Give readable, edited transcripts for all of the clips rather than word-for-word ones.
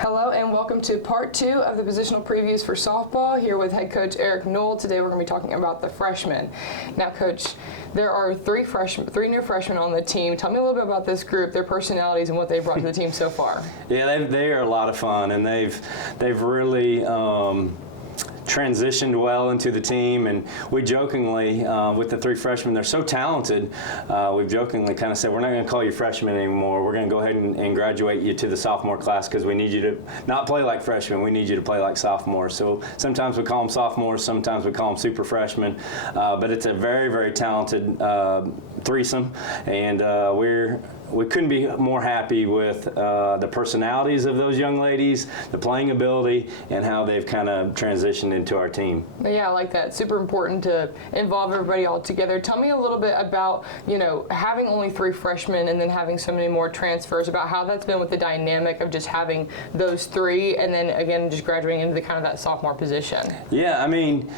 Hello and welcome to part 2 of the positional previews for softball here with head coach Eric Knoll. Today we're going to be talking about the freshmen. Now, coach, there are three new freshmen on the team. Tell me a little bit about this group, their personalities, and what they've brought to the team so far. Yeah, they are a lot of fun, and they've really transitioned well into the team. And we jokingly, with the three freshmen, they're so talented, we've jokingly kind of said, we're not going to call you freshmen anymore. We're going to go ahead and graduate you to the sophomore class because we need you to not play like freshmen. We need you to play like sophomores. So sometimes we call them sophomores, sometimes we call them super freshmen. But it's a very, very talented threesome, and we couldn't be more happy with the personalities of those young ladies, the playing ability, and how they've kind of transitioned into our team. Yeah, I like that. Super important to involve everybody all together. Tell me a little bit about, having only three freshmen and then having so many more transfers, about how that's been with the dynamic of just having those three and then, again, just graduating into the kind of that sophomore position. Yeah, I mean,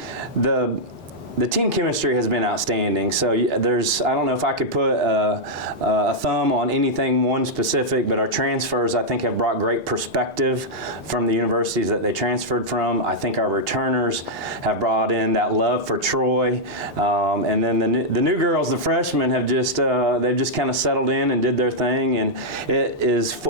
the team chemistry has been outstanding. So I don't know if I could put a thumb on anything one specific, but our transfers, I think, have brought great perspective from the universities that they transferred from. I think our returners have brought in that love for Troy. And then the new girls, the freshmen, have they've just kind of settled in and did their thing. And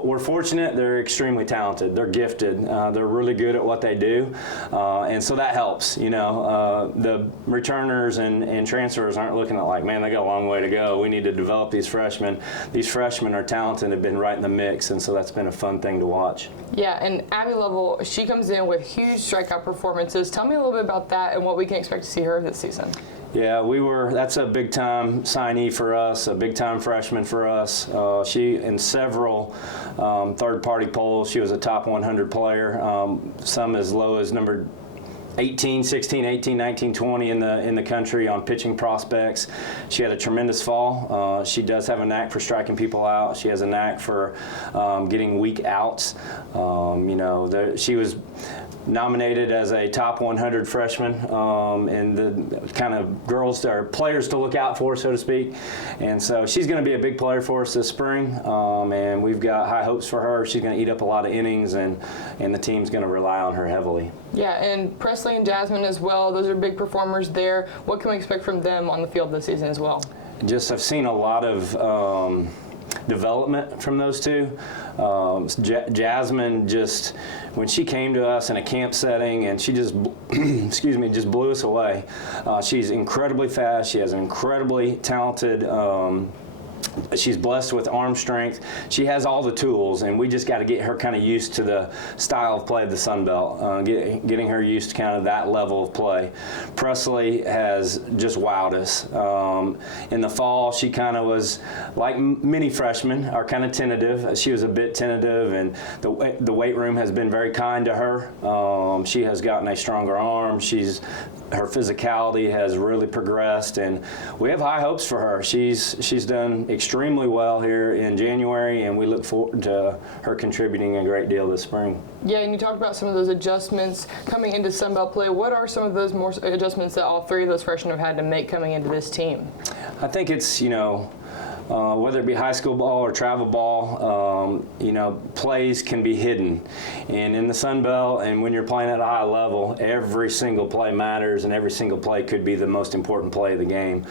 we're fortunate. They're extremely talented. They're gifted. They're really good at what they do. And so that helps. The returners and transfers aren't looking at like, man, they got a long way to go. We need to develop these freshmen. These freshmen are talented and have been right in the mix, and so that's been a fun thing to watch. Yeah, and Abby Lovell, she comes in with huge strikeout performances. Tell me a little bit about that and what we can expect to see her this season. Yeah, that's a big-time signee for us, a big-time freshman for us. She, in several third-party polls, she was a top 100 player, some as low as number 18, 16, 18, 19, 20 in the country on pitching prospects. She had a tremendous fall. She does have a knack for striking people out. She has a knack for getting weak outs. She was nominated as a top 100 freshman, and the kind of girls or players to look out for, so to speak. And so she's going to be a big player for us this spring, and we've got high hopes for her. She's going to eat up a lot of innings, and the team's going to rely on her heavily. Yeah, and Presley and Jasmine as well. Those are big performers there. What can we expect from them on the field this season as well? I've seen a lot of development from those two. Jasmine, just when she came to us in a camp setting, and she just just blew us away. She's incredibly fast. She has an incredibly talented she's blessed with arm strength. She has all the tools, and we just got to get her kind of used to the style of play of the Sun Belt, getting her used to kind of that level of play. Presley has just wowed us. In the fall, she kind of was like many freshmen, are kind of tentative. She was a bit tentative, and the weight room has been very kind to her. She has gotten a stronger arm. Her physicality has really progressed, and we have high hopes for her. She's done extremely well here in January, and we look forward to her contributing a great deal this spring. Yeah, and you talked about some of those adjustments coming into Sun Belt play. What are some of those more adjustments that all three of those freshmen have had to make coming into this team? I think it's, whether it be high school ball or travel ball, plays can be hidden. And in the Sun Belt, and when you're playing at a high level, every single play matters, and every single play could be the most important play of the game.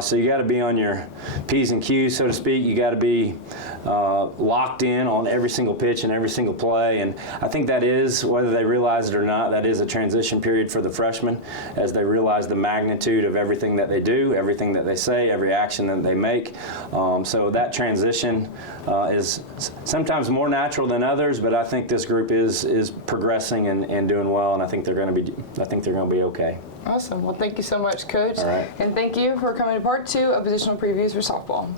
So you got to be on your P's and Q's, so to speak. You got to be locked in on every single pitch and every single play. And I think that is, whether they realize it or not, that is a transition period for the freshmen as they realize the magnitude of everything that they do, everything that they say, every action that they make. So that transition is sometimes more natural than others, but I think this group is progressing and doing well, and I think they're going to be okay. Awesome. Well, thank you so much, Coach. All right. And thank you for coming to part 2 of Positional Previews for Softball.